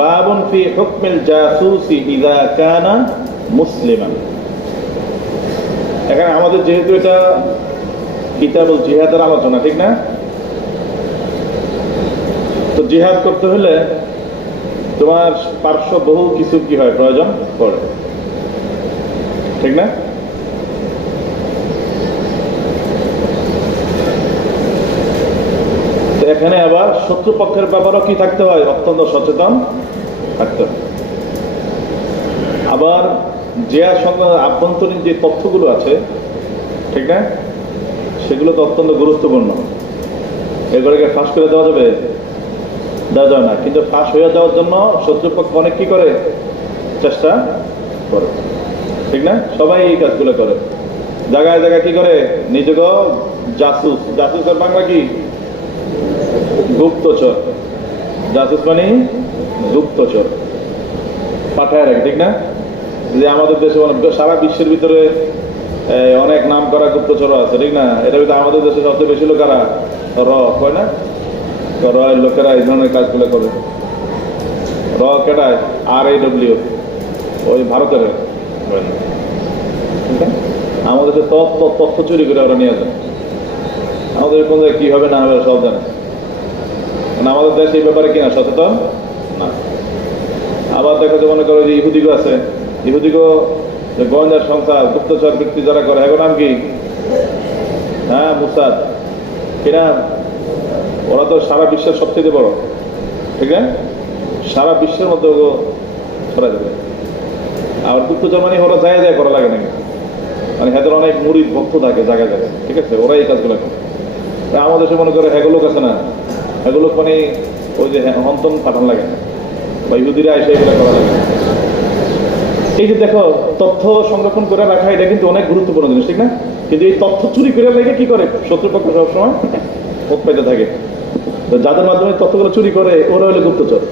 বাবুন ফি হুকমিল জাসুসি ইযা কানা মুসলিমান। এখানে আমাদের যেহেতু এটা কিতাবুল জিহাদের আলোচনা, ঠিক না? তো জিহাদ করতে হলে তোমার পার্শ্ব বহু কিছু কি হয়, প্রয়োজন পড়ে, ঠিক না? তো এখানে আবার শত্রুপক্ষের ব্যাপারেও কি থাকতে হয়, অত্যন্ত সচেতন থাকতে হয়। আবার জিহাদ সংক্রান্ত আভ্যন্তরীণ যে তথ্যগুলো আছে, ঠিক না, সেগুলো তো অত্যন্ত গুরুত্বপূর্ণ। এগুলোকে ফাঁস করে দেওয়া যাবে? দেওয়া যায় না। কিন্তু ফাঁস হয়ে যাওয়ার জন্য শত্রুপক্ষ অনেক কি করে, চেষ্টা করে, ঠিক না? সবাই এই কাজগুলো করে, জায়গায় জায়গায় কি করে, নিজেকে জাসুস। জাসুসের বাংলা কি? গুপ্তচর। জাসুস মানে গুপ্তচর, পাঠায় রাখে, ঠিক না? যে আমাদের দেশে সারা বিশ্বের ভিতরে অনেক নাম করা গুপ্তচরও আছে, ঠিক না? এটার ভিতরে আমাদের দেশে সবচেয়ে বেশি লোকেরা কয় না, লোকেরা এই ধরনের কাজগুলো করে। কেটায় RAW, ওই ভারতের। আমাদের তথ্য চুরি করে ওরা নিয়ে যায়। আমাদের কোন জায়গায় কি হবে না হবে সব জানে, মানে আমাদের দেশ এই ব্যাপারে কিনা সচেতন না। আবার দেখা যায়, মনে করো যে ইহুদিগো আছে, ইহুদিগো গোয়েন্দার সংস্থা, গুপ্তচর বৃত্তি যারা করে, এখন নাম কি? হ্যাঁ, মুসাদ, কিনা? ওরা তো সারা বিশ্বের সবচেয়ে বড়, ঠিক আছে? সারা বিশ্বের মধ্যে ওগো ছড়া যাবে। আর গুপ্তচর মানে ওরা যায় যায় করা লাগে নাকি, মানে হাতের অনেক মুরিদ ভক্ত থাকে জায়গায় জায়গায়, ঠিক আছে? ওরা এই কাজগুলো করে। আমাদের দেশে মনে করে হ্যাগো লোক আছে না, হ্যাগো লোক মানে ওই যে হন্তন পাঠান লাগে না, বা ইহুদিরা এসে এগুলো করা লাগে। এই যে দেখো, তথ্য সংরক্ষণ করে রাখা, এটা কিন্তু অনেক গুরুত্বপূর্ণ জিনিস, ঠিক না? কিন্তু এই তথ্য চুরি করে রেখে কি করে শত্রুপক্ষ সবসময় পথ পাইতে থাকে। তো যাদের মাধ্যমে তথ্যগুলো চুরি করে, ওরা হলো গুপ্তচর।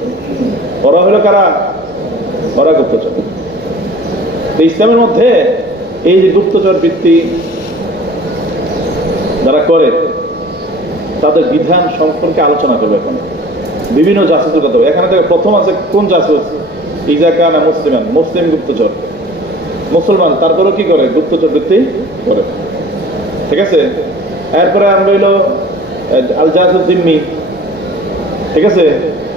ওরা হলো কারা? ওরা গুপ্তচর। ইসলামের মধ্যে এই যে গুপ্তচর বৃত্তি যারা করে, তাদের বিধান সম্পর্কে আলোচনা করবে এখন। বিভিন্ন জাসুসের কথা। এখানে থেকে প্রথম আছে কোন জাসুস? ইযা কানা মুসলিমান, মুসলিম গুপ্তচর, মুসলমান, তারপরেও কি করে? গুপ্তচর বৃত্তি করে, ঠিক আছে? এরপরে আমরা হইলো আল জাসুস জিম্মি, ঠিক আছে?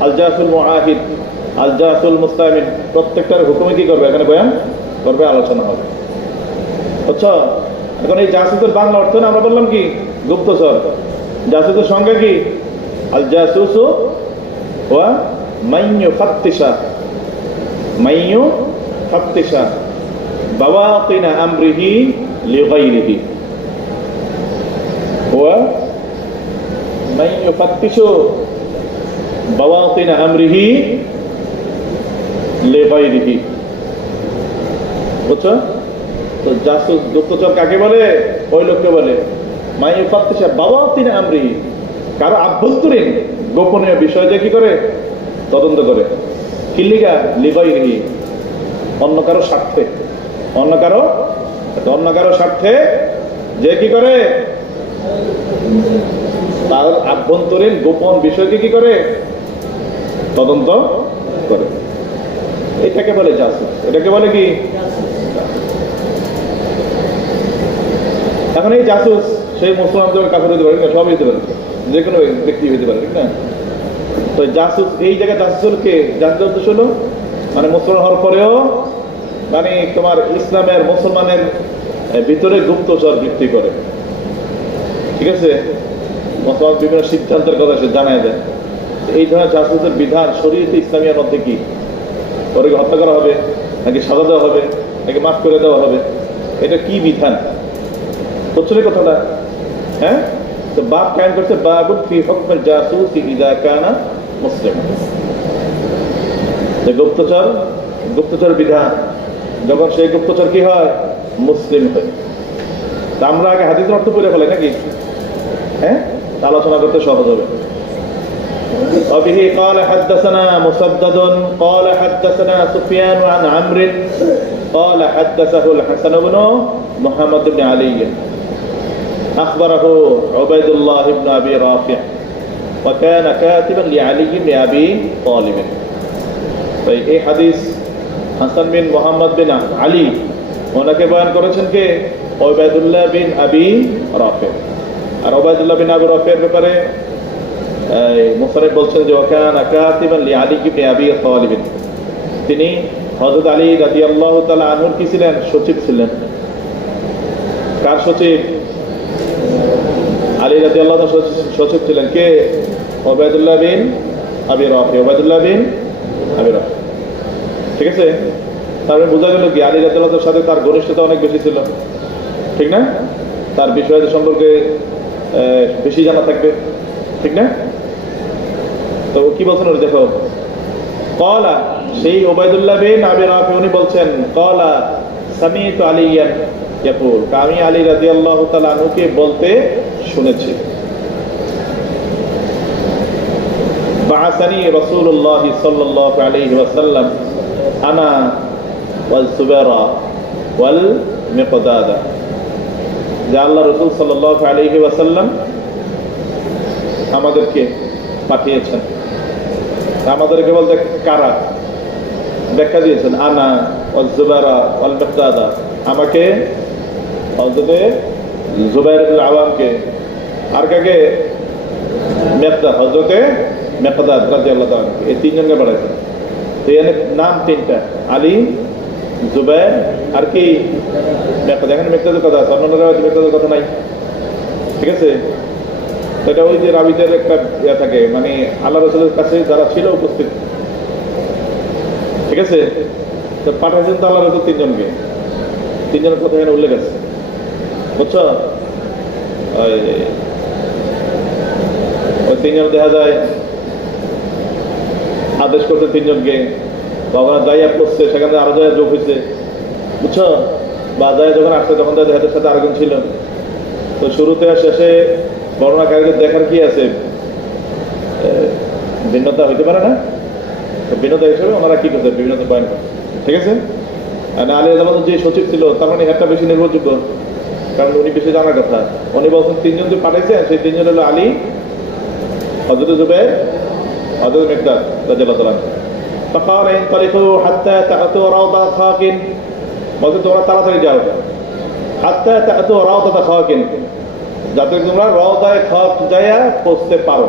আল জাসুল মুআহিদ, আল জাসুল মুস্তামিন। প্রত্যেকটার হুকুমে কি করবে এখানে বয়ান করবে, আলোচনা হবে। আচ্ছা, এখন এই জাসুসের বাংলা অর্থ না আমরা বললাম কি? গুপ্তচর। জাসুসের সংজ্ঞা কি? আল জাসুসু ওয়া মাইয়ু ফাত্তিশা, মাইয়ু ফাত্তিশা বাওয়াতিনা আমরিহি লিগাইরিহি, ওয়া মাইয়ু ফাত্তিশু বাওয়াতিনা আমরিহি লিগাইরিহি। বুঝছো? তো জাসুস গুপ্তচর কাকে বলে? ওই লোককে বলে মাইয়ু ফাত্তিশা বাওয়াতিনা আমরিহি, কারো আভ্যন্তরীণ গোপনীয় বিষয় যে কি করে, তদন্ত করে। কিল্লিগা লিগাইরিহি, অন্য কারো স্বার্থে, অন্য কারো স্বার্থে যে কি করে, তার আভ্যন্তরীণ গোপন বিষয়কে কি করে, তদন্ত করে। এটাকে বলে জাসুস। এটাকে বলে কি? এখন এই জাসুস সেই মুসলমানদের কাছে হতে পারে, সব হইতে পারে, যে কোনো ব্যক্তি হইতে পারে, ঠিক না? তো জাসুস, এই জায়গায় জাসুসকে জাসুসের উদ্দেশ্য হলো মানে মুসলমান হওয়ার পরেও মানে তোমার ইসলামের মুসলমানের ভিতরে গুপ্তচর বৃত্তি করে, ঠিক আছে? মুসলমান বিভিন্ন সিদ্ধান্তের কথা সে জানায় দেয়। এই ধরনের জাসুসের বিধান শরীয়তে ইসলামিয়ার মধ্যে কি? ওকে হত্যা করা হবে, নাকি সাজা দেওয়া হবে, নাকি মাফ করে দেওয়া হবে? এটা কি বিধান? বুঝছো কথাটা? হ্যাঁ, তো বাপ কায়েম করছে বাবুন ফি হুকমিল জাসুসি ইযা কানা মুসলিমান। যে গুপ্তচর বিধান, যখন সেই গুপ্তচর কি হয়, মুসলিম হয়। তা আমরা আগে হাদিসের অর্থ পড়ে ফেলে নাকি? হ্যাঁ, আলোচনা করতে সহজ হবে। وبه قال حدثنا مسدد قال حدثنا سفيان عن عمرو قال حدثه الحسن بن محمد بن علي أخبره عبيد الله بن أبي رافع وكان كاتبا لعلي بن أبي طالب। তাই এই হাদিস হাসান বিন মোহাম্মদ বিন আলী ওনাকে বয়ান করেছেন কে? ওবায়দুল্লাহ বিন আবি রাফি। আর ওবায়দুল্লাহ বিন আবি রাফির ব্যাপারে মুসানিফ বলছেন যে ওয়াকানা কাতিবান লিআলী ইবনে আবি তালিব, তিনি হযরত আলী রাদিয়াল্লাহু তাআলা আনহুর কি ছিলেন? সচিব ছিলেন। কার সচিব? আলী রাদিয়াল্লাহু তাআলা সচিব ছিলেন কে? ওবায়দুল্লাহ বিন আবি রাফি। ওবায়দুল্লাহ বিন আবি রাফি, ঠিক আছে? তারপরে বোঝা গেল কি আলী রাদিয়াল্লাহুর সাথে তার ঘনিষ্ঠতা অনেক বেশি ছিল, ঠিক না? তার বিষয় সম্পর্কে বেশি জানা থাকবে, ঠিক না? তো কি বলছেন ওরা দেখো, ক্বালা, সেই ওবায়দুল্লাহ বিন আবি রাফি উনি বলছেন, ক্বালা সামি'তু আলিয়ান ইয়াকুল, আমি আলী রাদিয়াল্লাহু তাআলা আনহুকে বলতে শুনেছি, বা'আসানি রাসূলুল্লাহ সাল্লাল্লাহু আলাইহি ওয়াসাল্লাম আনা ওয়াল সুবারা ওয়াল মিকদাদা, যে আল্লাহ রাসূল সাল্লাল্লাহু আলাইহি ওয়াসাল্লাম আমাদেরকে পাঠিয়েছেন। আমাদেরকে বলতে কারা? ব্যাখ্যা দিয়েছেন, আনা ওয়াল সুবারা ওয়াল মিকদাদা, আমাকে হযরতে জুবাইর ইবনে আওয়ামকে, আর কাকে? মিকদাদ, হযরতে মিকদাদ রাদিয়াল্লাহু তাআলা, এই তিনজনকে পাঠাইছেন। তো এখানে নাম তিনটা, আলী, জুবাইর আর কি মিকদাদ। এখানে মিকদাদের কথা আছে, অন্য রাওয়াতে মিকদাদের কথা নাই, ঠিক আছে? এটা ওই যে রাবিদের একটা ইয়া থাকে, মানে আল্লাহ রাসূলের কাছে যারা ছিল উপস্থিত, ঠিক আছে? তো পাঠাইছেন তো আল্লাহ রাসূল তিনজনকে, তিনজনের কথা এখানে উল্লেখ আছে, বুঝছো? ওই তিনজন দেখা যায় আদেশ করছে তিনজনকে, বাবা যাইয়া করছে, সেখানে আরো যায় যোগ হয়েছে, বুঝছো? বা যায় যখন আসছে তখন তাদের সাথে আরেকজন ছিল। তো শুরুতে শেষে বর্ণনাকারীদের দেখার কি আছে, ভিন্নতা হইতে পারে না? তো ভিন্নতা হিসেবে ওনারা কি করছে, বিভিন্নতা পয়েন্ট করছে, ঠিক আছে? আর আলী রাদিয়াল্লাহু যে সচিব ছিল তার মানে একটা বেশি নির্ভরযোগ্য, কারণ উনি বেশি জানার কথা। উনি বলছেন তিনজন যে পাঠাইছেন সেই তিনজন হলো আলী, হযরত জুবাইর, হযরত মিকদাদ রাদিয়াল্লাহু তাআলা। ফাকালা ইনতালিকু হাত্তা তা'তু রাওদা খাকিন, বলতে তোমরা তাড়াতাড়ি যাও, হাত্তা তা'তু রাওদা খাকিন, যাতে তোমরা রাওদায়ে খাক যায়া পৌঁছতে পারো।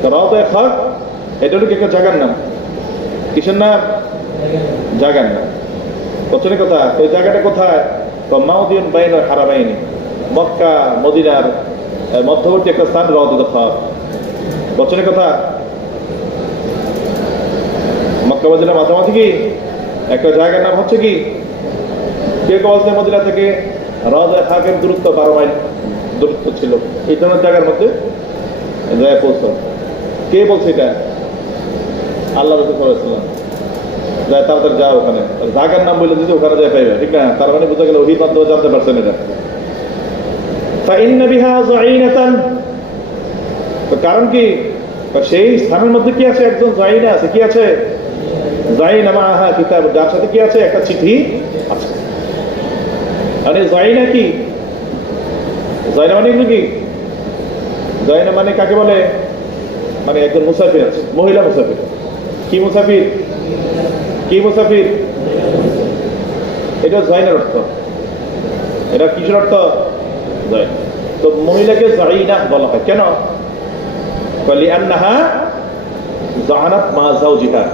তো রাওদায়ে খাক এটা হলো একটা জায়গার নাম। কিসের নাম? জায়গার নাম। বছরে কথা, ওই জায়গাটা কোথায়? তো মাউদিউন বাইনাল হারামাইনি, মক্কা মদিনার মধ্যবর্তী একটা স্থান রাওদায়ে খাক। বছরে কথা, মক্কা মদিনার মাঝামাঝি কি একটা জায়গার নাম হচ্ছে কি? কেউ বলছে মদিনা থেকে রাওদায়ে খাকের দূরত্ব 12 মাইল দূরত্ব ছিল, এই ধরনের জায়গার মধ্যে যায় পৌঁছান। কে বলছে এটা? আল্লাহ রাসূল সাল্লাল্লাহু আলাইহি ওয়াসাল্লাম। যায় তাড়াতাড়ি যাও ওখানে, জায়গার নাম বলে দিতে ওখানে যায় পাইবে, ঠিক না? তার মানে বোঝা গেল ওহীর মাধ্যমে জানতে পারছেন এটা। ফাইন্না বিহা যাইনাতান, তো কারণ কি? সেই স্থানের মধ্যে কি আছে? একজন যাইনা আছে। কি আছে? যাইনা মাআহা কিতাব, যার সাথে কি আছে? একটা চিঠি আছে। মানে যাইনা কি? যাইনা মানে কি? যাইনা মানে কাকে বলে? মানে একজন মুসাফির আছে, মহিলা মুসাফির। কি মুসাফির? কি মুসাফির? এটা যাইনার অর্থ। এটা কিসের অর্থ? যাইনা। তো মহিলাকে যাইনা বলা হয় কেন? লিআন্নাহা যানাত মা যাওজিহা,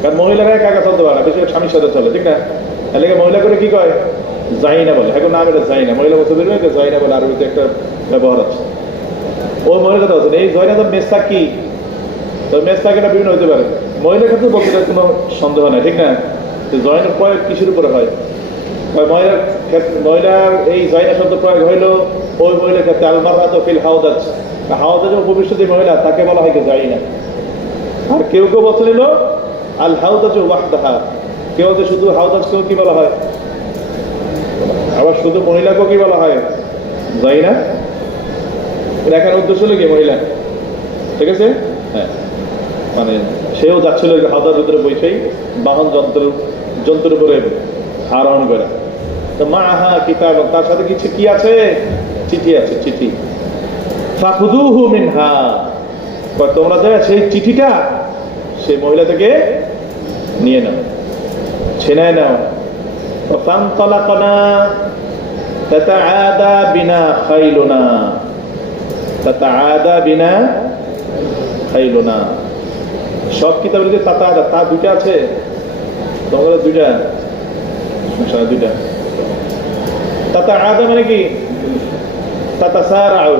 কারণ মহিলারা একা চলতে পারে না, বেশিরভাগ স্বামীর সাথে চলে, ঠিক না? তাহলে মহিলা করে কি কয়? যাইনা বলে। এখন নাম এটা যাইনা, মহিলা মুসাফির এটা যাইনা বলে আরবিতে একটা ব্যবহার আছে। ওই মহিলাটা আছে এই যাইনা তো মেসা কি? তো মেসা এটা বিভিন্ন হতে পারে, মহিলার ক্ষেত্রে বলতে কোনো সন্দেহ নাই, ঠিক না? জয়নার প্রয়োগ কিসের উপরে হয়? মহিলার এই জয়না শব্দ প্রয়োগ হইলো ওই মহিলার ক্ষেত্রে আলমাররাত ফিল হাওদাজ, হাওদাজে উপবিষ্ট যে মহিলা তাকে বলা হয় জয়না। আর কেউ কেউ বলছিল আল হাওদাজ ওয়াহদাহা, কেউ যে শুধু হাওদাজকেও কি বলা হয়, আবার শুধু মহিলাকেও কি বলা হয়? জয়না। দেখার উদ্দেশ্য হলো কি মহিলা, ঠিক আছে? হ্যাঁ, মানে সেও যাচ্ছিল হাওদার ভিতরে বসেই বাহন যন্ত্রের উপরে আরোহণ করে। তো মা আহা কিতাব, তার সাথে কিছু কি আছে? চিঠি আছে, চিঠি। ফাখুযুহু মিনহা, তোমরা যে সেই চিঠিটা সেই মহিলা থেকে নিয়ে নাও, ছিনায় নাও। فانطلقنا تتعادى بنا خيلنا تتعادى بنا خيلنا। সব কিতাবের যে তাতাদা, তা দুইটা আছে, তোমাদের দুইটা, দুইটা। তাতাআদা মানে কি? তাতাসারাউ,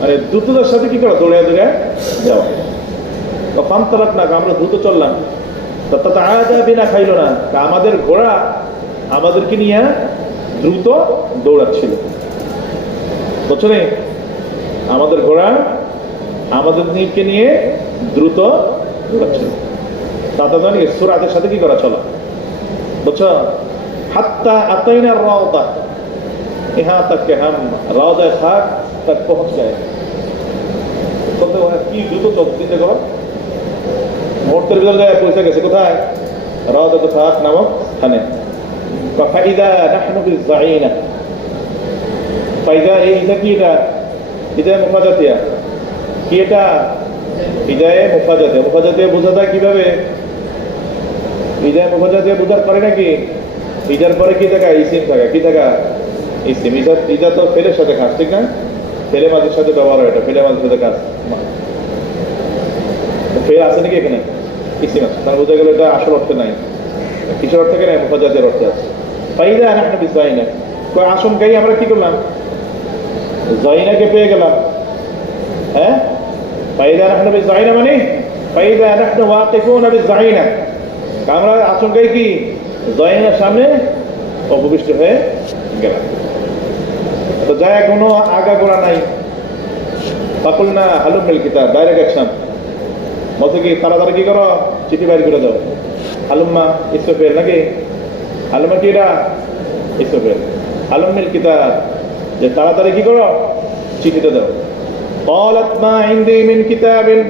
মানে দ্রুততার সাথে কি করো? দৌড়ে দৌড়ে যাওয়া। ফানতালাকনা, আমরা দ্রুত চললাম। তাতাআদা বিনা খাইলনা, আমাদের ঘোড়া আমাদেরকে নিয়ে দ্রুত দৌড়াচ্ছিল। বুঝছো নি? আমাদের ঘোড়া আমাদেরকে নিয়ে দ্রুত দৌড়াচ্ছিল। তাতা মানে সুরাতের সাথে কি করা? চলা। বুঝছো? হাত্তা আতাইনা রাউদা, यहाँ तक के हम रौदा खाक तक पहुंच गए। বলতে কি দ্রুত চলতে করো, মুহূর্তের ভিতরে যায় পৌঁছে গেছে কোথায়? রওদা খাক নামক স্থানে। ফাইদা নাহনু বিযাইনা, ফাইদা এইটা কি? এটা হিদায়ে মুফাজাতিয়া। কি এটা? হিদায়ে মুফাজাতিয়া। মুফাজাতিয়া বোঝা যায় কিভাবে? হিদায়ে মুফাজাতিয়া বোঝার পরে নাকি হিদার পরে কি থাকা? ইসিম থাকা। কি থাকা? ইসিম। ইজা তো ফেলের সাথে কাজ, ঠিক না? ফেলে মাঝের সাথে ব্যবহার হয়, এটা ফেলে মাঝের সাথে কাজ। ফেল আছে নাকি এখানে? ইসিম আছে, তার বোঝা গেল এটা আসল অর্থে নাই। কিসের অর্থে কেন? মুফাজাতের অর্থে আছে। ফাইদা নাহনু বিযাইনা, কই আশঙ্কাই আমরা কি করলাম? যাইনাকে পেয়ে গেলাম। হ্যাঁ, ফাইদা নাহনু বিযাইনা মানে ফাইদা নাহনু ওয়াকিফুনা বিযাইনা, আমরা আশঙ্কাই কি? যাইনার সামনে অবশিষ্ট হয়ে গেলাম। তো যায় কোনো আগাগোড়া নাই। পাকুল না হালুমিল কিতাব, ডাইরেক্ট অ্যাকশন। বলতে কি তাড়াতাড়ি কি করো? চিঠি বাইর করে দাও। হালুম্মা ইসফেল নাকি? হালুম্মা কি এটা? ইসফেল। হালুমিল কিতাব, যে তাড়াতাড়ি কি করো? চিঠিটা দাও। ক্বালাত মা ইনদি মিন কিতাবিন,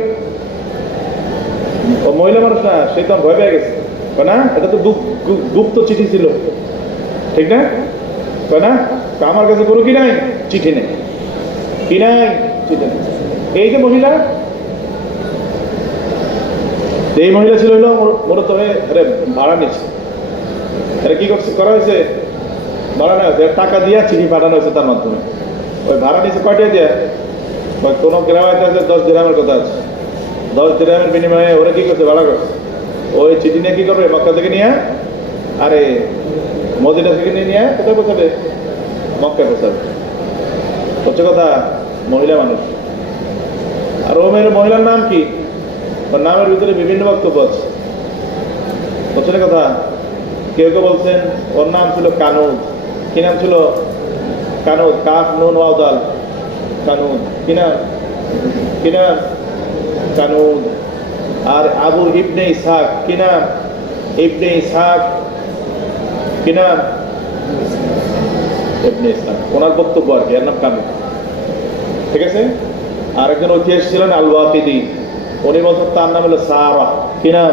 ও মহিলা মানুষ না, সে তো ভয় পেয়ে গেছে। না, এটা তো গুপ্ত চিঠি ছিল, ঠিক না? না, আমার কাছে কোনো কি নাই? চিঠি নেই। কি নাই? চিঠি নেই। এই যে মহিলা, এই মহিলা ছিল হলো মূলত ভাড়া নিচ্ছে। এটা কি করা হয়েছে? ভাড়া নেওয়া হয়েছে, টাকা দিয়ে চিঠি পাঠানো হয়েছে তার মাধ্যমে। ওই ভাড়া নিচ্ছে কয়টা দিয়ে? কোনো গ্রামায় আছে 10 দিরহামের কথা আছে। 10 দিরহামের বিনিময়ে ওরা কি করছে? ভাড়া করছে। ওই চিঠি নিয়ে কি করবে? মক্কা থেকে নিয়ে, আরে মদিনা থেকে নিয়ে কোথায় পৌঁছাবে? মক্কায় পৌঁছাবে। হচ্ছে কথা, মহিলা মানুষ। আর ও মহিলার নাম কি? ওর নামের ভিতরে বিভিন্ন বক্তব্য আছে। হচ্ছে কথা, কেউ কেউ বলছেন ওর নাম ছিল কানুদ। কি নাম ছিল? কানুদ। কাফ নুন ওয়াও দাল, কানুদ। কি নাম? কি নাম? কানুদ। আর আবু ইবনে ইসহাক, কি নাম? ইবনে ইসহাক। কি নাম? ইবনে ইসহাক। ওনার বক্তব্য আর কি, এর নাম কানুদ। ঠিক আছে? আর একজন ঐতিহাসিক ছিলেন আল ওয়াকিদি, উনি বলতেন তার নাম হলো সারা। কি নাম?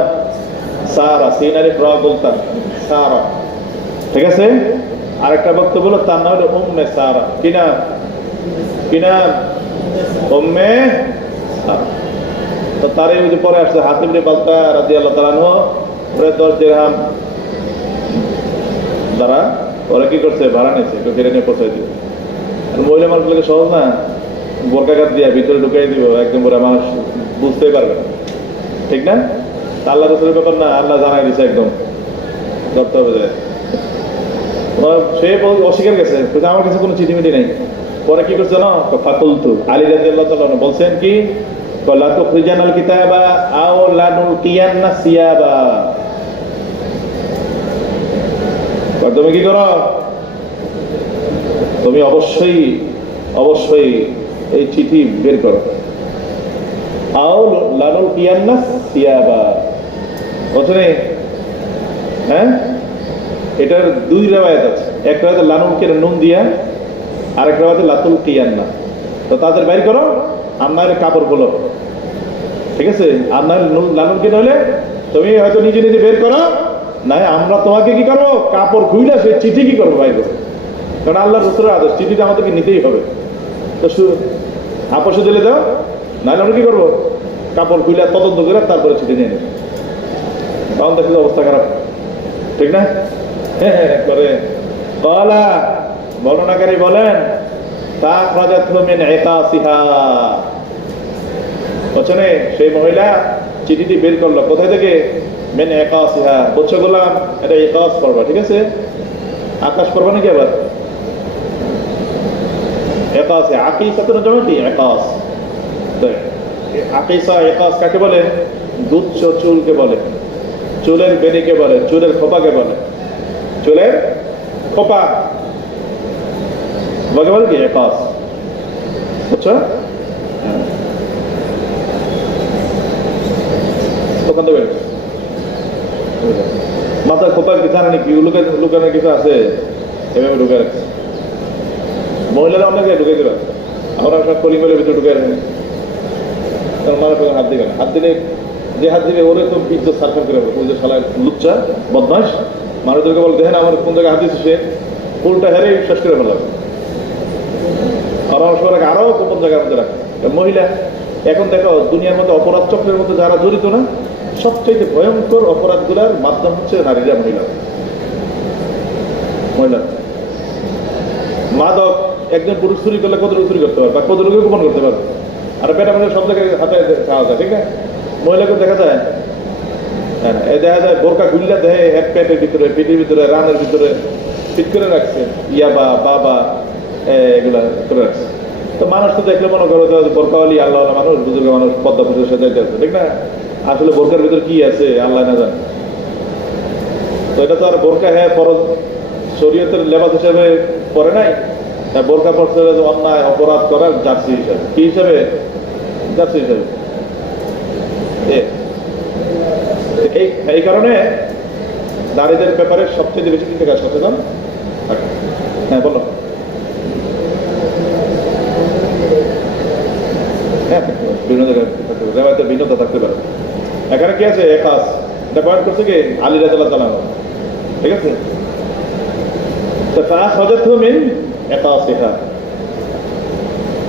সারা। সিনারি প্র বলতাম সারা। ঠিক আছে? আর একটা বক্তব্য হলো তার নাম হলো উম্মে সারা। কি নাম? কি নাম? উম্মে সারা। তো তারই ওই যে পরে আসছে হাতিব ইবনে বালতা রাদিয়াল্লাহু তাআলা আনহু, 10 দিরহাম দ্বারা ওরা কি করছে? ভাড়া নিয়েছে, একটু ফিরে নিয়ে পৌঁছাই দিবে। আর মহিলা মানুষগুলোকে সহজ না, বোরকাঘাত দিয়ে ভিতরে ঢুকাই দিব, একদম পুরো মানুষ বুঝতেই পারবে না, ঠিক না? আল্লাহ রাসূলের ব্যাপার না, আল্লাহ জানাই দিচ্ছে একদম করতে হবে। যায় সে অস্বীকার গেছে, আমার কাছে কোনো চিঠি মিঠি নেই। পরে কি করছে না? ফাকুলতু, আলী রাদিয়াল্লাহু তাআলা বলছেন কি? লা তুখরিজানাল কিতাবা আও লা নুলকিয়ান্না সিয়াবা, তুমি কি করো? তুমি অবশ্যই অবশ্যই এই চিঠি বের করো। আও লা নুলকিয়ান্না সিয়াবা, বুঝলে? হ্যাঁ, এটার 2 রিওয়ায়াত আছে। একটা হচ্ছে লানুলকে নুন দিয়া, আর একটা হচ্ছে লাতুল কিয়ান্না। তো তাদের বাইর করো, আর না হলে কাপড় খোলো। ঠিক আছে? আর না লানুলকে নইলে তুমি হয়তো নিজে নিজে বের করো, না আমরা তোমাকে কি করবো? কাপড় খুইলে সেই চিঠি কি করবো? বাইর করবো। কারণ আল্লাহ রাসূলের আদেশ, চিঠিটা আমাদেরকে নিতেই হবে। তো আপসে দিলে দাও, নাহলে আমরা কি করবো? কাপড় খুইলে তদন্ত করে তারপরে চিঠি নিয়ে নেব। তখন দেখি অবস্থা খারাপ, ঠিক না? হ্যাঁ করে কলা বর্ণনাকারী বলেন তা মিন ইকাসিহা, বলছেন সেই মহিলা চিঠিটি বের করলো কোথায় থেকে? মিন ইকাসিহা, বলছে গোলাম এটা ইকাস পড়বা, ঠিক আছে? আকাশ পড়বা নাকি আবার? ইকাস আকিসাতুন জামাতি ইকাস। আকিসা ইকাস কাকে বলে? গুচ্ছ চুলকে বলে, চুলের বেনিকে বলে, চুলের খোপাকে বলে, চুলের খোপা বলে বলে কি ইকাস, বুঝছো? ওখান থেকে মাথার খোপা কি জানে নাকি লুকানোর কিছু আছে? এভাবে ঢুকে রাখছে মহিলারা, অনেকে ঢুকে দেবে। আমরা সব কলিমের ভিতরে ঢুকে রাখি, মানুষ হাত দিবে না, হাত দিলে যে হাত দিবে ওরে তো ইজ্জত সার্কেল করে ওই যে শালায় লুচ্চা বদমাস মানুষদেরকে বল দেখেন আমার কোন জায়গায় হাত দিচ্ছে, সে উল্টা হেরে শেষ করে ফেলাবে। আর অনেক আরো কোন জায়গার মধ্যে রাখে মহিলা। এখন দেখো দুনিয়ার মধ্যে অপরাধ চক্রের মধ্যে যারা জড়িত না, সবচেয়ে ভয়ঙ্কর অপরাধগুলার মাধ্যম হচ্ছে নারীরা, মহিলা। মাদক একজন পুরুষ চুরি করলে কত লোক চুরি করতে পারে বা কত লোকে গোপন করতে পারে, আর বেটা মানুষ সব জায়গায় হাতে খাওয়া যায়, ঠিক না? মহিলাকে দেখা যায়, দেখা যায় বোরকা গুল্লা দেয় এক পেটের ভিতরে, পিঠের ভিতরে, রানের ভিতরে ফিট করে রাখছে, ইয়াবা বাবা এগুলা করে রাখছে। তো মানুষ তো দেখলে মনে করো বোরকাওয়ালি আল্লাহ মানুষ, বুজুর্গ মানুষ, পদ্মা পুজোর সাথে আছে, ঠিক না? আসলে বোরকার ভিতরে কি আছে আল্লাহ না জানে। তো এটা তো আর বোরকা হ্যাঁ ফরজ শরীয়তের লেবাস হিসেবে পরে নাই, বোরকা পড়ছে অন্যায় অপরাধ করার জার্সি হিসাবে। কি হিসাবে? জার্সি হিসাবে। এই কারণে নারীদের ব্যাপারে সবচেয়ে বেশি থেকে সচেতন থাকে। হ্যাঁ বলো। হ্যাঁ বিভিন্ন জায়গায় রেওয়ায়তে ভিন্নতা থাকতে পারে। এখানে কি আছে? একাস এটা পয়েন্ট করছে কি আলী রাদিয়াল্লাহু তাআলা, ঠিক আছে? তো ফাআখাযাতহু মিন ইকাসিহা,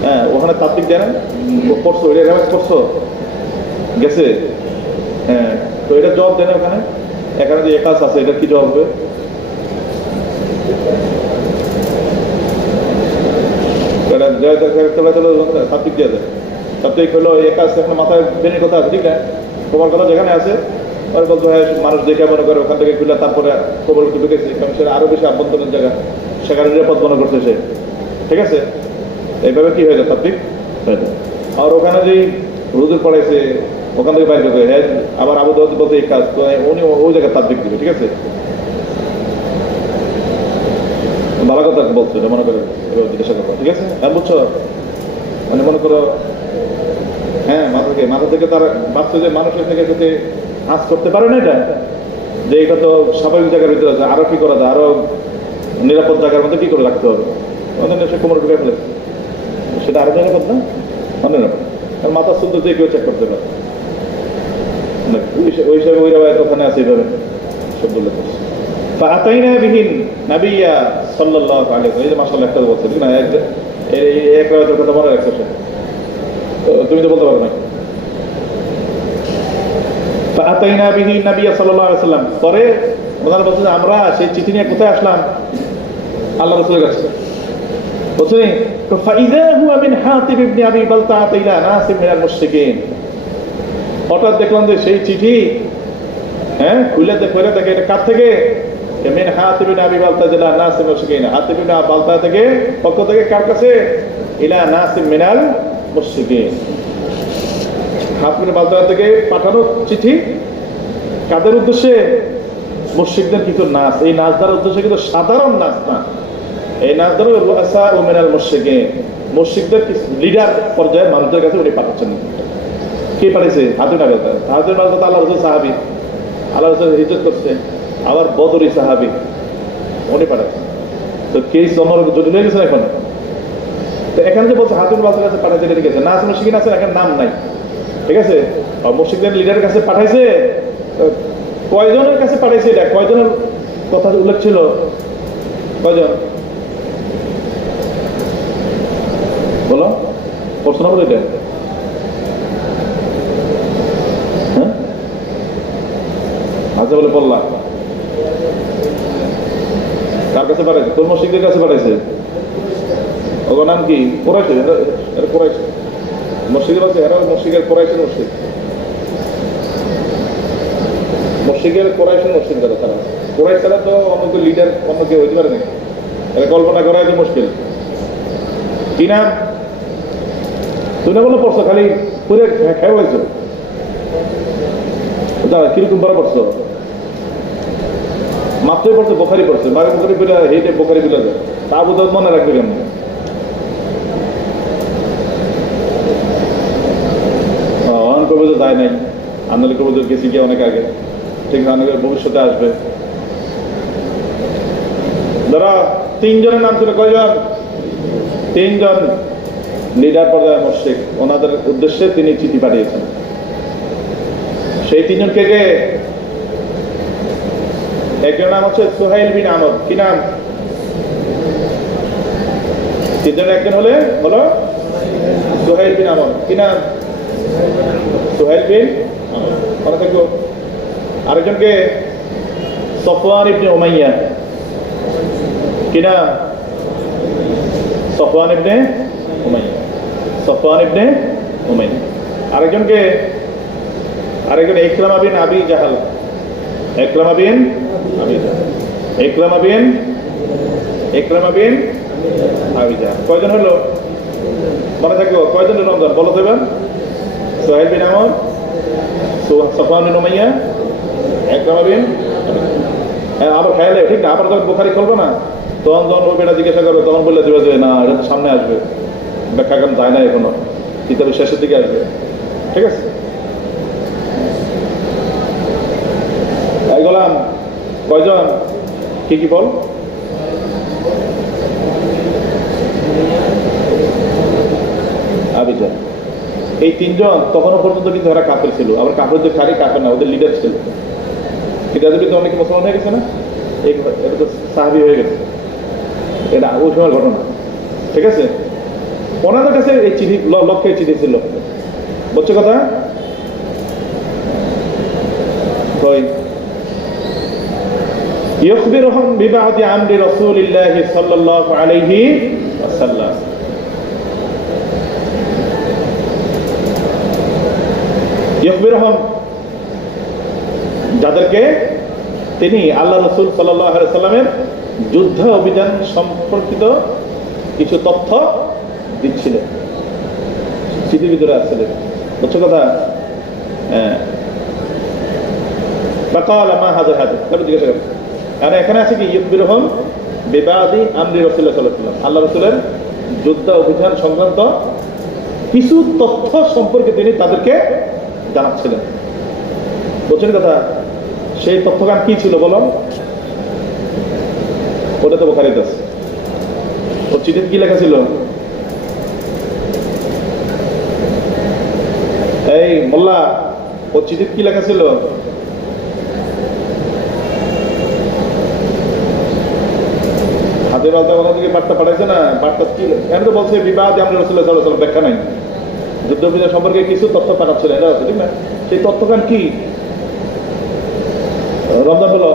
হ্যাঁ ওখানে তাত্ত্বিক দেন পড়ছো, এটা রেওয়ায়ত পড়ছো গেছে, হ্যাঁ। তো এটা জবাব দেন ওখানে, এখানে যে একাস আছে এটা কি জবাব হবে? তাত্ত্বিক দিয়ে দেয়, তাত্ত্বিক হলো একাস এখন মাথায় বেনের কথা আছে, ঠিক না? তোমার কথা যেখানে আছে ওই বলতো হ্যাঁ মানুষ দেখে মনে করে ওখান থেকে খুলে তারপরে খবর ঢুকেছে, কারণ সেটা আরো বেশি আভ্যন্তরীণ জায়গা, সেখানে নিরাপদ মনে করছে সে, ঠিক আছে? এইভাবে কি হয়ে যায়? তাত্ত্বিক হয়ে যায়। আর ওখানে যে রুজুর পড়াইছে ওখান থেকে বাইরে করতে, হ্যাঁ আবার আবু দাউদ বলতে এই কাজ, উনি ওই জায়গায় তাত্ত্বিক দিবে, ঠিক আছে? ভালো কথা বলছো, এটা মনে করে জিজ্ঞাসা করবো, ঠিক আছে? হ্যাঁ বুঝছো, মানে মনে করো হ্যাঁ মাথা থেকে তারা ভাবছে যে মানুষের থেকে যাতে আজ করতে পারে না, এটা যে এটা তো স্বাভাবিক জায়গার ভিতরে আছে, আরো কি করা যায়, আরো নিরাপদ জায়গার মধ্যে কি করে রাখতে হবে, সে কোমর ঢুকে ফেলেছে, সেটা আরো নিরাপদ না, অনিরাপদ। কারণ মাথা শুদ্ধ দিয়ে কেউ চেক করতে পারে ওই হিসাবে ওই রেওয়ায়াত ওখানে আছে, এইভাবে শব্দ লেখছে। ফাআতাইনা বিহিন নাবিয়্যা সাল্লাল্লাহু আলাইহি ওয়াসাল্লাম, এই যে মাশাআল্লাহ একটা বলছে, ঠিক না? এই এক রেওয়ায়াতের কথা মনে রাখছো, তুমি তো বলতে পারো না। ফাআতাইনা বিহি নাবিয়্যা সাল্লাল্লাহু আলাইহি ওয়াসাল্লাম, পরে ওনারা বলছেন আমরা সেই চিঠি নিয়ে কোথায় আসলাম? আল্লাহ রাসূলের কাছে। বলছেন ফাইযা হুয়া মিন হাতিব ইবনে আবি বালতাআ ইলা নাসিম মিনাল মুশরিকিন, হঠাৎ দেখলাম যে সেই চিঠি, হ্যাঁ খুলে দেখে এটা কার থেকে? মিন হাতিব ইবনে আবি বালতাআ ইলা নাসিম মিনাল মুশরিকিন, হাতিব ইবনে আবি বালতাআ থেকে, পক্ষ থেকে, কার কাছে? ইলা নাসিম মিনাল মুশরিকিন, হাতিব ইবনে বালতাআ থেকে পাঠানো চিঠি কাদের উদ্দেশ্যে? মুশরিকদের কিছু নাচ, এই নাচ দ্বারা উদ্দেশ্য কিন্তু সাধারণ নাচ না, এই নাচ দ্বারা রুআসা ও মিনাল মুশরিকিন, মুশরিকদের লিডার পর্যায়ের মানুষদের কাছে উনি পাঠাচ্ছেন। কে পাঠিয়েছে? হাতিব ইবনে বালতাআ। হাতিব ইবনে বালতাআ আল্লাহর রাসূল সাহাবী, আল্লাহর রাসূল হিজরত করছে, আবার বদরি সাহাবী, উনি পাঠাচ্ছেন। তো কেস অন্যরকম জটিল হয়ে গেছে এখন। তো এখানে যে বলছে হাতিব ইবনে বালতাআর কাছে পাঠাইছে, ঠিক আছে, নাচ মুশরিকিন আছে, এখানে নাম নাই, ঠিক আছে? মুশরিকদের লিডারের কাছে পাঠাইছে, কয়জনের কাছে পাঠাইছে? এটা কয়জনের কথা উল্লেখ ছিল? কয়জন বলো, প্রশ্ন বলো এটা, হ্যাঁ? মাদ্রাসা বলে পড়লা, কার কাছে পাঠাইছে? তোর মসজিদের কাছে পাঠাইছে। ওর নাম কি? কোরাইছে। এটা কোরাইছে মসজিদের আছে, এরা মসজিদের কোরাইশের মসজিদ, মসজিদের কোরাইশের মসজিদ করে তারা। কোরাইশ ছাড়া তো অন্য কেউ লিডার অন্য কেউ হইতে পারে না, এটা কল্পনা করা তো মুশকিল। কি নাম? তুই না বলো পড়ছো, খালি পুরে খেয়ে বলেছো কিরকম বড় পড়ছো? মাত্রই পড়ছে বোখারি পড়ছে, বারে বোখারি পেলে হেঁটে বোখারি পেলে যায়, তা বোধ মনে রাখবে কেমন? অন কবে তো যায় নাই, আন্দোলন কবে তো গেছি গিয়ে অনেক আগে, ঠিক না? ভবিষ্যতে আসবে। ধরা 3 জনের নাম ছিল, কয়জন? 3 জন লিডার পর্যায়ের মুশরিক, ওনাদের উদ্দেশ্যে তিনি চিঠি পাঠিয়েছেন। সেই 3 জন কে কে? একজন নাম হচ্ছে সুহাইল বিন আমর। কি নাম? 3 জন একজন হলে বলো, সুহাইল বিন আমর। কি নাম? সুহাইল বিন আমর। মনে থাকো। আরেকজনকে সফওয়ান ইবনে উমাইয়া। কি নাম? সফওয়ান ইবনে উমাইয়া। সফওয়ান ইবনে উমাইয়া। আরেকজনকে, আরেকজন ইকরামা বিন আবি জাহাল। ইকরামা বিন আবি জাহাল। ইকরামা বিন আবি জাহাল। কয়জন হলো? মনে থাকো কয়জন রমজান বলো দেবেন? সুহাইল বিন আমর, সফওয়ান বিন উমাইয়া, ইকরামা বিন। আবার খেয়ালে ঠিক না, আবার যখন বুখারী খুলবো না তখন ওই বেটা জিজ্ঞাসা করবে, তখন বললে দেবে যে না এটা তো সামনে আসবে, ব্যাখ্যা কেন যায় না এখনো, কিতাবের শেষের দিকে আসবে। ঠিক আছে? গোলাম কয়জন? কি বল? আবিজা। এই 3 জন তখনও পর্যন্ত কিন্তু ওরা কাফের ছিল, আবার কাফেরদের খালি কাফের না, ওদের লিডার ছিল। কিন্তু এদের কিন্তু অনেক মুসলমান হয়ে গেছে না, এটা তো সাহাবী হয়ে গেছে, এটা ওই সময়ের ঘটনা। ঠিক আছে? ওনাদের কাছে এই চিঠি লক্ষ্যে চিঠি ছিল, বুঝছো কথা? ইখবিরুহুম বিবাদি আমরি রাসূলিল্লাহি সাল্লাল্লাহু আলাইহি ওয়াসাল্লাম। ইখবিরুহুম, যাদেরকে তিনি আল্লাহ রাসূল সাল্লাল্লাহু আলাইহি ওয়াসাল্লামের যুদ্ধ অভিযান সম্পর্কিত কিছু তথ্য দিচ্ছিলেন, চিঠির ভিতরে আসছিলেন, বুঝছো কথা? হ্যাঁ। বাকালা মা হাযা হাদা, তারপর জিজ্ঞাসা করেন, আর এখানে আছে কি ইখবিরুহুম বিবাদি আমরি রাসূলুল্লাহ সাল্লাল্লাহু আলাইহি ওয়াসাল্লাম, আল্লাহ রাসূলের যুদ্ধ অভিযান সংক্রান্ত কিছু তথ্য সম্পর্কে তিনি তাদেরকে জানাচ্ছিলেন, বুঝছেন কথা? সেই তথ্যগান কি ছিল বলো? ওটা তো বুখারীতে আছে। ওর চিঠিতে কি লেখা ছিল? এই মোল্লা, ওর চিঠিতে কি লেখা ছিল? হাতে বালতা ওনাদেরকে বার্তা পাঠাইছে না, বার্তা কি এখানে তো বলছে বিবাদ আমরি রাসূলুল্লাহ সাল্লাল্লাহু আলাইহি ওয়াসাল্লাম, ব্যাখ্যা নাই। যুদ্ধ বিজয় সম্পর্কে কিছু তথ্য পাঠাচ্ছিলেন, এটা আছে ঠিক না? সেই তথ্যগান কি? রমজান হলো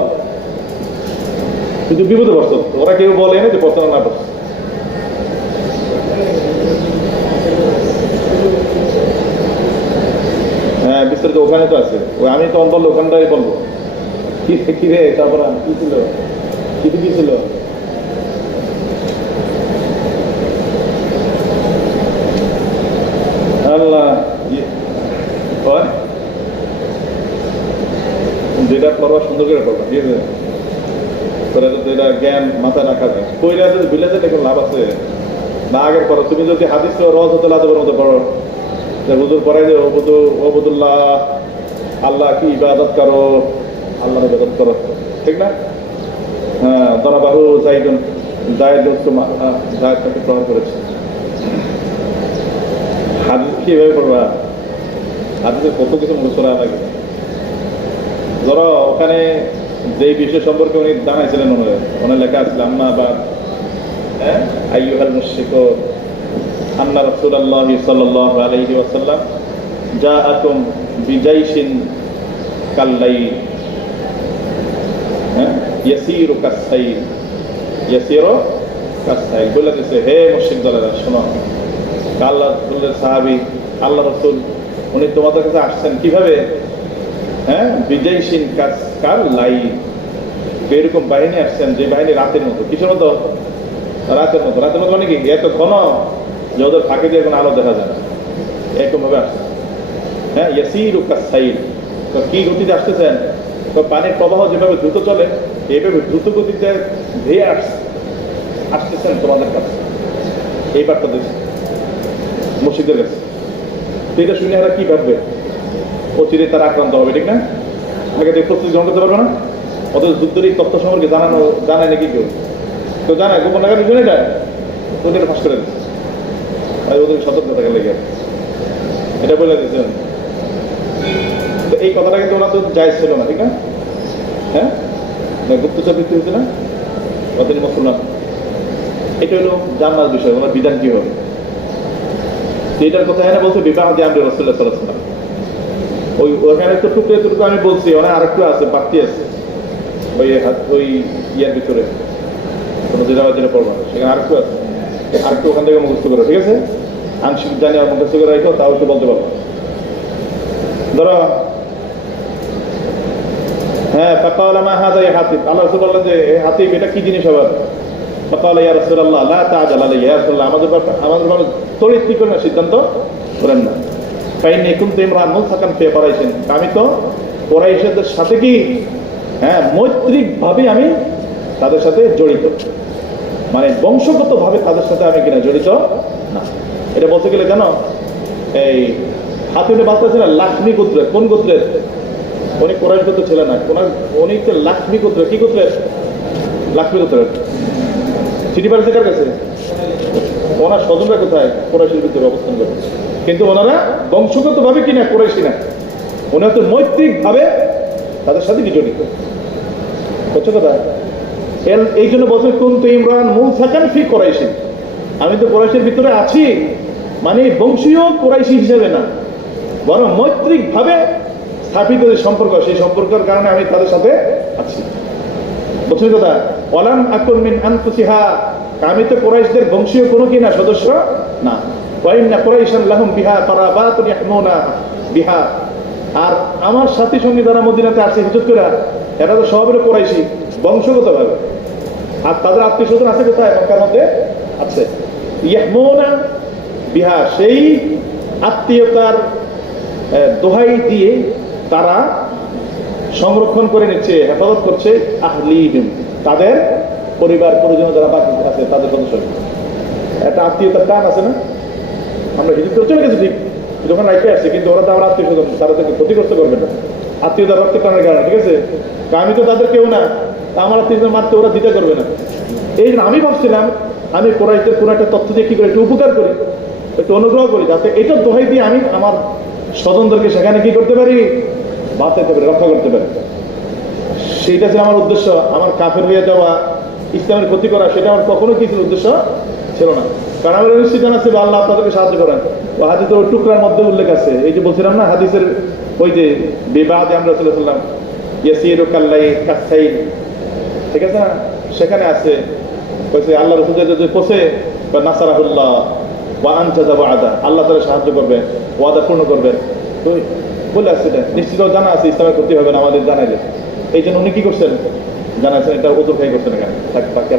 কিন্তু বিপদে পড়ছ, ওরা কেউ বলে না যে পড়ছে না পড়ছে। হ্যাঁ, বিস্তারিত ওখানে তো আছে, ওই আমি তখন বললো ওখানটাই বলবো। কি রে, তারপর কি ছিল, কি ছিল? আল্লাহ, যেটা পড়বা সুন্দর করে পড়বা, ঠিক আছে? এটা জ্ঞান মাথায় রাখা যায়, কইরা যদি ভুলে যায় দেখুন লাভ আছে না। আগের পড়ো, তুমি যদি হাদিস রজ হতে লাজবের মতো পড়ো, হুজুর পড়াই যে ওবুদুল্লাহ, আল্লাহ কি ইবাদত করো, আল্লাহর ইবাদত করো, ঠিক না? হ্যাঁ, দরাবাহু যাইদুন, জায়েদকে প্রহার করেছে। হাদিস কিভাবে পড়বা? হাদিসের কত কিছু মুখস্থ রাখা লাগে। ধরো ওখানে যেই বিষয় সম্পর্কে উনি জানাইছিলেন, ওনার লেখা আসছিল আম্মা বা আইয়ুহাল মুশরিকুন আন্না রাসূলুল্লাহি সাল্লাল্লাহু আলাইহি ওয়াসাল্লাম জাআকুম বিজাইশিন কাল্লাইল ইয়াসিরু কাসাইল, ইয়াসিরু কাসাইল বলে দিচ্ছে, হে মুশরিক দলেরা শোনো, আল্লাহ রাসূলের সাহাবী আল্লাহ রাসূল উনি তোমাদের কাছে আসছেন কিভাবে? হ্যাঁ, বিজয়সীন কাল লাই, এরকম বাহিনী আসছেন যে বাহিনী রাতের মতো। কিসের মতো? রাতের মতো। রাতের মতো মানে কি? এত ঘন যে ওদের ফাঁকে দিয়ে কোনো আলো দেখা যায় না, এরকম ভাবে আসছে। হ্যাঁ, ইয়াসিরু কাসাইল, তো কি গতিতে আসতেছেন? তো পানির প্রবাহ যেভাবে দ্রুত চলে এইভাবে দ্রুত গতিতে ধেয়ে আসতেছেন তোমাদের কাছে। এই বার্তা দিচ্ছে মুশরিকদের কাছে। তো এটা শুনে এরা কি ভাববে? অচিরে তারা আক্রান্ত হবে, ঠিক না? আগে থেকে প্রস্তুতি গ্রহণ করতে পারবে না। অথচ যুদ্ধের এই তথ্য সম্পর্কে জানায় নাকি কেউ? কেউ জানায়? গোপন লাগাতে শুনে এটা ওদের ফাঁস করে দিচ্ছে, ওদের সতর্ক থাকার লেগে এটা বলে দিচ্ছেন। তো এই কথাটা কিন্তু ওরা তো জায়েজ ছিল না, ঠিক না? হ্যাঁ, গুপ্তচর ভিত্তি হচ্ছে না, তিনি মুসলমান। এটা হলো জানার বিষয়, ওনার বিধান কি হবে। এটার কথা এখানে বলছে বিবাহ দিয়ে আমরা রাসূলুল্লাহ সাল্লাল্লাহু আলাইহি ওয়াসাল্লাম, ওখানে তো টুকরে আমি বলছি, ওখানে আরেকটু আছে, বাড়তি আছে ওই ইয়ার ভিতরে কোনো দিনাবাজিনে পড়বা, সেখানে আরেকটু আছে, আরেকটু ওখান থেকে মুখস্থ করো, ঠিক আছে? আংশিক জানি আর মুখস্থ করে রাখো, তাও একটু বলতে পারবো। ধরো হ্যাঁ, ফাকালা মা হাযা ইয়া হাতিব, আল্লাহ রাসূল বললেন যে হে হাতিব, এটা কি জিনিস আবার? ফাকালা ইয়া রাসূলুল্লাহ লা তা'জাল আলাইয়া, ইয়া রাসূলুল্লাহ আমাদের ব্যাপারে তড়িৎ কি করেন না, সিদ্ধান্ত করেন না। ফাইন্নী কুনতু ইমরান মুলসাকান ফি কুরাইশিন, আমি তো কুরাইশদের সাথে কি, হ্যাঁ, মৈত্রিক ভাবে আমি তাদের সাথে জড়িত, মানে বংশগত ভাবে তাদের সাথে আমি কিনা জড়িত না। এটা বলতে গেলে জানো, এই হাতিবে বাঁচতেছিল লাখমি গোত্রের। কোন গোত্রের? উনি কোরাইশ গোত্র ছিলেন না, উনি তো লাখমি গোত্রের। কি গোত্রের? লাখমি গোত্রের। চিঠি পাঠিয়েছে কার কাছে? ওনার স্বজনরা কোথায়? কোরাইশের ভিতরে অবস্থান করে, কিন্তু ওনারা বংশগত ভাবে কিনা কোরাইশি না, ওনারা তো মৈত্রিক ভাবে তাদের সাথে কি জড়িত। বুঝছো কথা? এই জন্য বলছে কুনতু ইমরান মুলসাকান ফি কুরাইশিন, আমি তো কোরাইশের ভিতরে আছি, মানে বংশীয় কোরাইশি হিসেবে না, বরং মৈত্রিক ভাবে স্থাপিত যে সম্পর্ক, সেই সম্পর্কের কারণে আমি তাদের সাথে আছি। বুঝছেন কথা? ওয়ালাম আকুন মিন আনফুসিহা, আমি তো কোরাইশদের বংশীয় কোনো কিনা সদস্য না। ওয়া ইন্না কুরাইশান লাহুম বিহা কারাবাতুন ইয়াহমুনা বিহা, আর আমার সাথী সঙ্গী যারা মদিনাতে আসছে হিজরত করে, এরা তো সবাই কোরাইশি বংশগত ভাবে, আর তাদের আত্মীয় স্বজন আছে কোথায়? মক্কার মধ্যে আছে। ইয়াহমুনা বিহা, সেই আত্মীয়তার দোহাই দিয়ে তারা সংরক্ষণ করে নিচ্ছে, হেফাজত করছে আহলিহিম, তাদের পরিবার পরিজন যারা বাকি আছে তাদের সদস্য। একটা আত্মীয়তার টান আছে না? আমরা হিজরত করে চলে গেছি ঠিক, যখন রাইতে আসছে, কিন্তু ওরা তো আমার আত্মীয় স্বজন, তারা তাকে ক্ষতিগ্রস্ত করবে না, আত্মীয়তার রক্তের টানের কারণে, ঠিক আছে? আমি তো তাদের কেউ না, আমার আত্মীয় মারতে ওরা দিতে করবে না। এই জন্য আমি ভাবছিলাম আমি কোরাইশদের কোনো একটা তথ্য দিয়ে কি করে একটু উপকার করি, একটু অনুগ্রহ করি, যাতে এটার দোহাই দিয়ে আমি আমার স্বজনদেরকে সেখানে কি করতে পারি, বাঁচাতে পারি, রক্ষা করতে পারি। সেইটা ছিল আমার উদ্দেশ্য। আমার কাফের হয়ে যাওয়া, ইসলামের ক্ষতি করা, সেটা আমার কখনো কিছু উদ্দেশ্য ছিল না। কারণ আমার নিশ্চিত জানা ছিল আল্লাহ আপনাদেরকে সাহায্য করেন। ও হাদিসের ওই টুকরার মধ্যে উল্লেখ আছে, এই যে বলছিলাম না হাদিসের ওই যে বিবাদে আমরা চলেছিলাম ইয়াসিরু কাল্লাই কাসাইল, ঠিক আছে না? সেখানে আছে কইছে আল্লাহ রাসূল যদি পৌঁছে বা নাসারাহুল্লাহ ওয়া আনজাযা ওয়াদা, আল্লাহ তাআলা সাহায্য করবেন, ওয়াদা পূর্ণ করবেন। তো বলে আসছে এটা নিশ্চিত জানা আছে, ইসলামের ক্ষতি হবে না আমাদের জানাইলে। এই জন্য উনি কি করছেন জানাচ্ছেন, এটা ওজোর খাই করছেন এখানে, থাক বাকি